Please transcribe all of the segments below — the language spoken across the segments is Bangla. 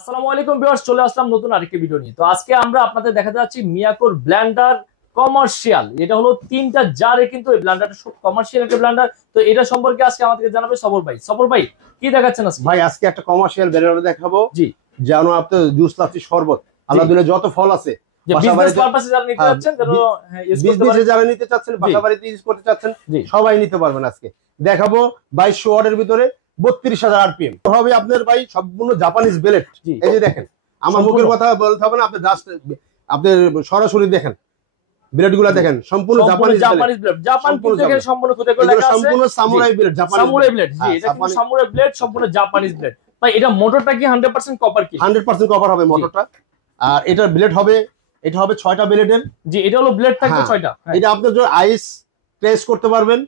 আসসালামু আলাইকুম ভিউয়ার্স, চলে আসলাম নতুন আরেকটি ভিডিও নিয়ে। তো আজকে আমরা আপনাদের দেখা যাচ্ছি মিয়াকোর ব্লেন্ডার কমার্শিয়াল। এটা হলো তিনটা জারে, কিন্তু এই ব্লেন্ডারটা সব কমার্শিয়াল একটা ব্লেন্ডার। তো এটা সম্পর্কে আজকে আমাদেরকে জানাবে সবর ভাই। সবর ভাই, কি দেখাচ্ছেন আজকে? ভাই আজকে একটা কমার্শিয়াল ব্লেন্ডার দেখাবো। জি, যেন আপনার জুস লাচ্ছি শরবত আল্লাহ যত ফল আছে, যে বিজনেস পারপাসে যারা নিতে যাচ্ছেন, যারা বিজনেসে যারা নিতে চাচ্ছেন, বাসাবাড়িতে ইউজ করতে চাচ্ছেন, সবাই নিতে পারবেন। আজকে দেখাবো 2200 ওয়াটের ভিতরে 32000 আরপিএম হবে আপনার ভাই, সম্পূর্ণ জাপানিজ ব্লেড। এই যে দেখেন, আমার মুখের কথা বলতে হবে না, আপনি জাস্ট আপনি সরাসরি দেখেন ব্লেড গুলা দেখেন, সম্পূর্ণ জাপানিজ ব্লেড। জাপান কিন্তু এখানে সম্পূর্ণ খুদে করে লেখা আছে সম্পূর্ণ সামুরাই ব্লেড, সামুরাই ব্লেড। জি, এটা কিন্তু সামুরাই ব্লেড, সম্পূর্ণ জাপানিজ ব্লেড। ভাই এটা মোটরটা কি 100% কপার? কি 100% কপার হবে মোটরটা। আর এটার ব্লেড হবে, এটা হবে 6টা ব্লেডের। জি, এটা হলো ব্লেড থাকবে 6টা। এটা আপনি যে আইস টেস্ট করতে পারবেন,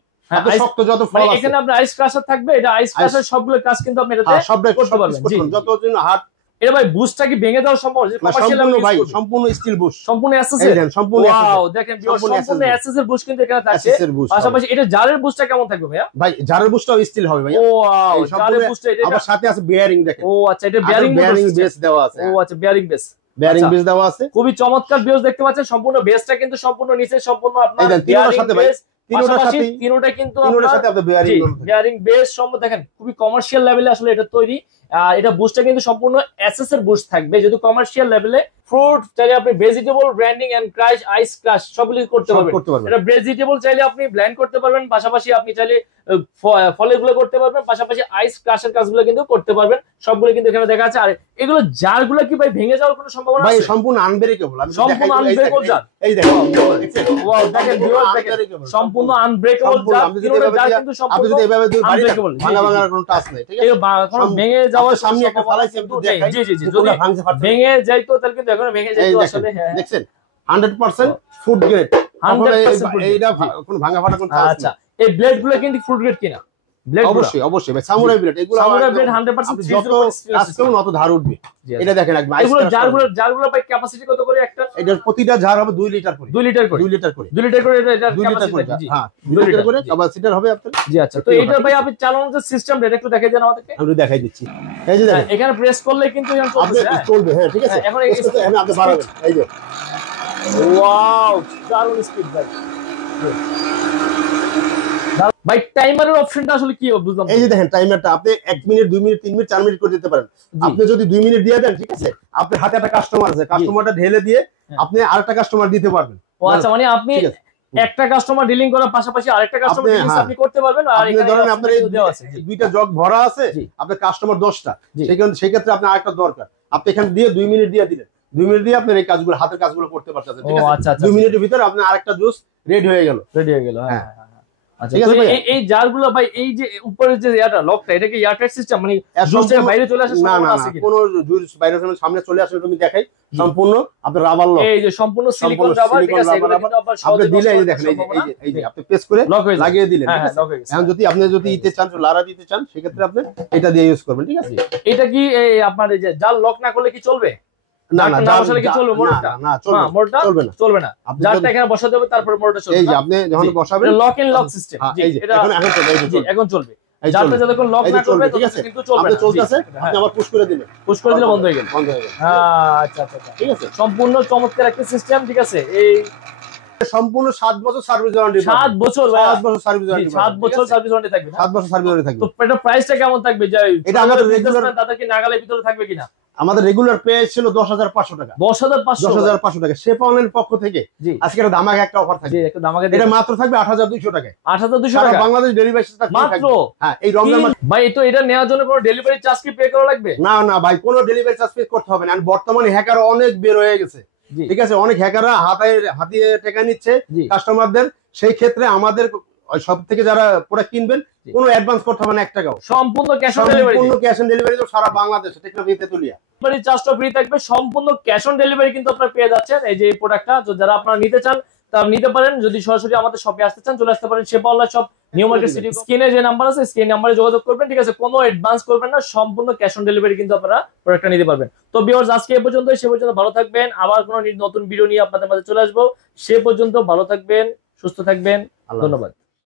শক্ত যত ফল আছে এখানে আপনার আইস ক্রাশার থাকবে। এটা আইস ক্রাশার সবগুলো কাজ কিন্তু আপনি এটাতে সবটাই করতে পারবেন যতদিন হাত। এটা ভাই বুস্টটা কি ভেঙে দেওয়া সম্ভব? সম্পূর্ণ ভাই, সম্পূর্ণ স্টিল বুশ, সম্পূর্ণ এসএস এর। সম্পূর্ণ ওয়াও, দেখেন সম্পূর্ণ এসএস এর বুশ কিন্তু এখানে থাকছে। পাশাপাশি এটা জারের বুশটা কেমন থাকবে ভাইয়া? ভাই জারের বুশটাও স্টিল হবে ভাই। ওয়াও, জারের বুশটা এটা আবার সাথে আছে বেয়ারিং। দেখেন, ও আচ্ছা, এটা বেয়ারিং বেস দেওয়া আছে। ও আচ্ছা, বেয়ারিং বেস দেওয়া আছে। খুবই চমৎকার বেস দেখতে পাচ্ছেন। সম্পূর্ণ বেসটা কিন্তু সম্পূর্ণ নিচে, সম্পূর্ণ আপনার তিনটার সাথে ভাই, তিনটা কিন্তু বেয়ারিং বেস সম্পূর্ণ দেখেন, খুবই কমার্শিয়াল লেভেলে আসলে এটা তৈরি। এটা বুস্টটা কিন্তু সম্পূর্ণ এসএস এর বুস্ট থাকবে, যেহেতু কমার্শিয়াল লেভেলে। ফ্রুট চাইলে আপনি vegetable blending and crush, ice crush সবগুলো করতে পারবেন। এটা ভেজিটেবল চাইলে আপনি ব্লেন্ড করতে পারবেন, পাশাপাশি আপনি চাইলে ফলেগুলো করতে পারবেন, পাশাপাশি আইস ক্রাশের কাজগুলো কিন্তু করতে পারবেন। সবগুলো কিন্তু এখানে দেখা আছে। আর এগুলো জারগুলো কি ভাই ভেঙে যাওয়ার কোনো সম্ভাবনা আছে? ভাই সম্পূর্ণ আনব্রেকেবল, সম্পূর্ণ আনব্রেকেবল জার। এই দেখেন, ওয়াও, দেখেন ভিউয়ার্স, দেখেন সম্পূর্ণ আনব্রেকেবল জার। তিনটা জার কিন্তু সম্পূর্ণ আপনি যদি এভাবে দুই বাড়ি আনব্রেকেবল, ভাঙা ভাঙার কোনো টাচ নেই। ঠিক আছে, কোনো ভেঙে যাওয়ার সামনে একটা ফালাইছে একটু দেখাই। জি জি জি, যদি ভেঙে যাইতো তাহলে কিন্তু এখন ভেঙে যাইতো আসলে। হ্যাঁ, দেখছেন 100% ফুড গ্রেড। এইটা কোনো ভাঙা ফাটা কোনো টাচ নেই। আচ্ছা, এই ব্লেড গুলো কিন্তু ফুড গ্রেড কিনা? অবশ্যই অবশ্যই ভাই, সামুরাই ব্লেড। এগুলো সামুরাই ব্লেড 100% যত আজকেও নত ধার উঠবে। এটা দেখেন একদম এগুলো জারগুলো ভাই ক্যাপাসিটি কত করে একটা? এটার প্রতিটা জার হবে 2 লিটার করে। 2 লিটার করে 2 লিটার করে 2 লিটার করে এটা 2 লিটার করে। জি, হ্যাঁ, 2 লিটার করে ক্যাপাসিটি হবে আপনার। জি আচ্ছা, তো এটা ভাই আপনি চালানোর যে সিস্টেমটা এটা একটু দেখাই দেন আমাদেরকে। আমি দেখাই দিচ্ছি। এই যে দেখেন, এখানে প্রেস করলে কিন্তু এখন চলবে। হ্যাঁ, ঠিক আছে, এখন আপনি বাড়াবেন। এই যে ওয়াও, দারুণ স্পিড ভাই। ভাই টাইমারের অপশনটা আসলে কি বুঝলাম? এই যে দেখেন, টাইমারটা আপনি 1 মিনিট 2 মিনিট 3 মিনিট 4 মিনিট করে দিতে পারেন। আপনি যদি 2 মিনিট দিয়ে দেন, ঠিক আছে, আপনার হাতে একটা কাস্টমার আছে, কাস্টমারটা ঢেলে দিয়ে আপনি আরেকটা কাস্টমার দিতে পারবেন। ও আচ্ছা, মানে আপনি একটা কাস্টমার ডিলিং করার পাশাপাশি আরেকটা কাস্টমার ডিলিং আপনি করতে পারবেন। আর এখানে ধরেন আপনার এই দুইটা জগ ভরা আছে, আপনার কাস্টমার 10টা, সেই ক্ষেত্রে আপনার আরেকটা দরকার। আপনি এখানে দিয়ে 2 মিনিট দিয়ে দিলেন, 2 মিনিট দিয়ে আপনার এই কাজগুলো, হাতের কাজগুলো করতে পারতেছেন। ঠিক আছে, 2 মিনিটের ভিতরে আপনার আরেকটা জুস রেডি হয়ে গেল। হ্যাঁ। আচ্ছা, এই জারগুলো ভাই, এই যে উপরে যে ইয়াটা লকটা, এটা কি এয়ারটাইট সিস্টেম, মানে জুসের বাইরে চলে আসে? না না, কোনো জুস বাইরে সামনে চলে আসে তুমি দেখাই। সম্পূর্ণ আপনার রাবার লক, এই যে সম্পূর্ণ সিলিকন রাবার। ঠিক আছে, এগুলো কিন্তু আপনার আপনি দিলে এই যে দেখেন, এই যে আপনি প্রেস করে লাগিয়ে দিলেন। ঠিক আছে, এখন যদি আপনি ইতে চান, লারা দিতে চান, সেক্ষেত্রে আপনি এটা দিয়ে ইউজ করবেন। ঠিক আছে, এটা কি আপনার এই যে জার লক না করলে কি চলবে? না না, আসলে কি চলবে? মোটরটা না, চলবে না, চলবে না। জারটা এখানে বসাতে হবে, তারপর মোটরটা চলবে। এই যে আপনি যখন বসাবেন, লক ইন লক সিস্টেম। জি, এটা এখন চলবে। জারটা যতক্ষণ লক না করবে ততক্ষণ কিন্তু চলবে না। চলতেছে, আপনি আবার পুশ করে দিবেন, বন্ধ হয়ে গেল। আচ্ছা আচ্ছা, ঠিক আছে, সম্পূর্ণ চমৎকার একটা সিস্টেম। ঠিক আছে, এই সম্পূর্ণ 7 বছর সার্ভিস ওয়ারেন্টি। 7 বছর 7 বছর সার্ভিস ওয়ারেন্টি। 7 বছর সার্ভিস ওয়ারেন্টি থাকবে। 7 বছর সার্ভিস ওয়ারেন্টি থাকবে। তো এটা প্রাইসটা কেমন থাকবে? এটা আমাদের রেগুলার, দাদা কি নাগালের ভিতরে থাকবে কিনা? আমাদের রেগুলার প্রাইস ছিল 10500 টাকা। 10500 টাকা। শেপ অনলাইন পক্ষ থেকে আজকে একটা ধামাকা একটা অফার থাকবে। একটা ধামাকা, এটা মাত্র থাকবে 8200 টাকায়। 8200 টাকা বাংলাদেশ ডেলিভারি চার্জ মাত্র। হ্যাঁ, এই রমজান মাস। ভাই তো এটা নেওয়ার জন্য কোনো ডেলিভারি চার্জ কি পে করা লাগবে? না না ভাই, কোনো ডেলিভারি চার্জ পে করতে হবে না। বর্তমানে হ্যাকার অনেক বের হয়ে গেছে। ঠিক আছে, অনেক হ্যাকাররা হাতিয়ে টাকা নিচ্ছে কাস্টমারদের। সেই ক্ষেত্রে আমাদের সব থেকে যারা প্রোডাক্ট কিনবেন, কোনো অ্যাডভান্স করতে হবে না 1 টাকাও। সম্পূর্ণ ক্যাশ অন ডেলিভারি। সম্পূর্ণ ক্যাশ অন ডেলিভারি তো সারা বাংলাদেশে টেকনোলজি তেতুলিয়া। ডেলিভারি চার্জটা ফ্রি থাকবে, সম্পূর্ণ ক্যাশ অন ডেলিভারি কিন্তু আপনারা পেয়ে যাচ্ছেন। এই যে এই প্রোডাক্টটা যারা আপনারা নিতে চান তারা নিতে পারেন। যদি সরাসরি আমাদের শপে আসতে চান, চলে আসতে পারেন শেপা online shop, new market city. স্ক্রিনে যে নাম্বার আছে, স্ক্রিন নাম্বারে যোগাযোগ করবেন। ঠিক আছে, কোনো অ্যাডভান্স করবেন না, সম্পূর্ণ ক্যাশ অন ডেলিভারি কিন্তু আপনারা প্রোডাক্টটা নিতে পারবেন। তো ভিউয়ার্স, আজকে এই পর্যন্ত। সে পর্যন্ত ভালো থাকবেন। আবার কোনো নতুন ভিডিও নিয়ে আপনাদের মাঝে চলে আসবো। সে পর্যন্ত ভালো থাকবেন, সুস্থ থাকবেন। ধন্যবাদ।